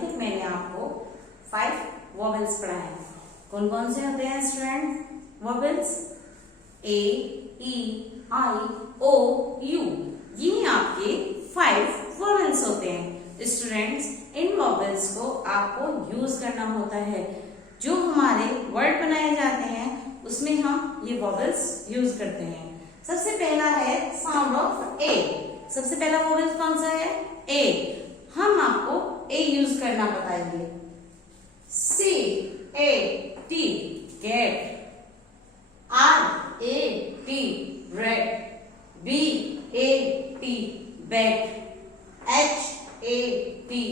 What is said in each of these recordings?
तक मैंने आपको 5 वोवेल्स पढ़ाए। कौन कौन से होते हैं student vowels? A, E, I, O, U, ये आपके 5 वोवेल्स होते हैं। स्टूडेंट्स, इन वोवेल्स को आपको यूज करना होता है। जो हमारे वर्ड बनाए जाते हैं उसमें हम ये वोवेल्स यूज करते हैं। सबसे पहला है साउंड ऑफ ए। सबसे पहला वोवेल कौन सा है? ए। हम आपको ए यूज करना बताएंगे। C A T cat, R A T red, B A T bat, H A T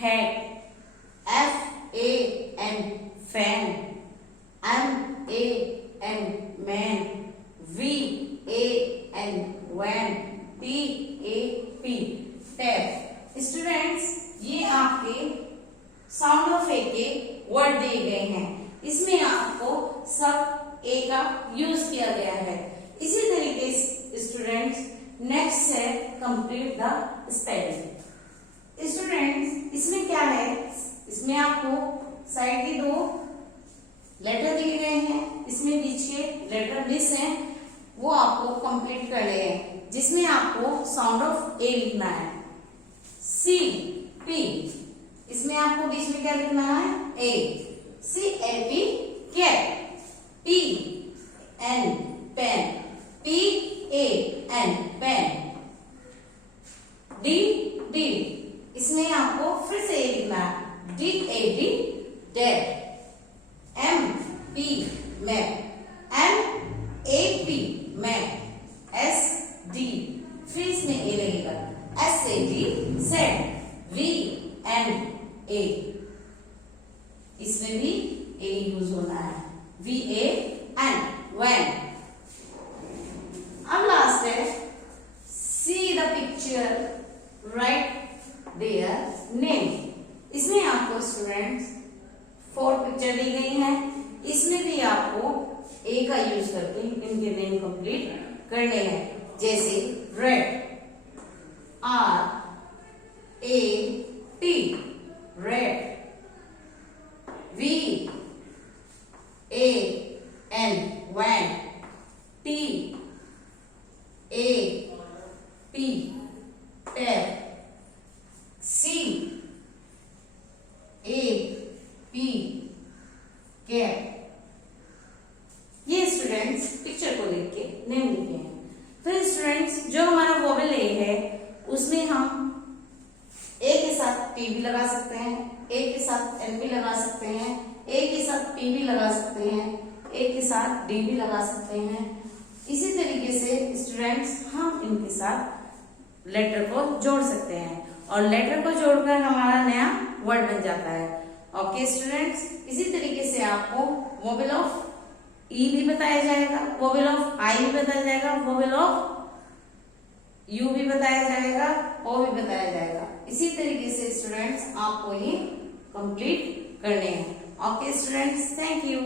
hat, F A N fan, M A N man, V A N van, T A P tap। Students, ये आपके sound of ए के word दिए गए हैं। इसमें आपको सब ए का यूज किया गया है। इसी तरीके से स्टूडेंट्स, नेक्स्ट है कंप्लीट द स्पेलिंग। स्टूडेंट्स, इसमें क्या है? इसमें आपको साइड के 2 लेटर दिए गए हैं, इसमें पीछे लेटर मिस हैं, वो आपको कंप्लीट करने हैं, जिसमें आपको साउंड ऑफ ए लिखना है। सी पी, इसमें आपको बीच में क्या लिखना है? A. C A P cat, P N pen, P A N pen, D D, इसमें आपको फिर से ए लिखना है। D A D dead, M P map, N A P map, S D, फिर इसमें ए लगेगा, S A D set, V N A, इसमें भी ए यूज होना है। V A N van. अब लास्ट है see the picture write their name. इसमें आपको स्टूडेंट्स 4 पिक्चर दी गई हैं, इसमें भी आपको ए का यूज करके इनके नेम कंप्लीट करने हैं। जैसे red, R A T red, V A N van, T A P tap, C A P cap. ये स्टूडेंट्स पिक्चर को देख के नेम लिखे हैं। फिर स्टूडेंट्स, जो हमारा वोवेल ए है उसमें हम ए के साथ टी भी लगा सकते हैं, ए के साथ एन भी लगा सकते हैं, ए के साथ पी भी लगा सकते हैं, ए के साथ डी भी लगा सकते हैं। इसी तरीके से स्टूडेंट्स, हम इनके साथ लेटर को जोड़ सकते हैं और लेटर को जोड़कर हमारा नया वर्ड बन जाता है। ओके स्टूडेंट्स, इसी तरीके से आपको वोवेल ऑफ ई भी बताया जाएगा, वोवेल ऑफ आई भी बताया जाएगा, वोवेल ऑफ यू भी बताया जाएगा, ओ भी बताया जाएगा। इसी तरीके से स्टूडेंट्स आपको ये कंप्लीट करने हैं। Okay students, thank you.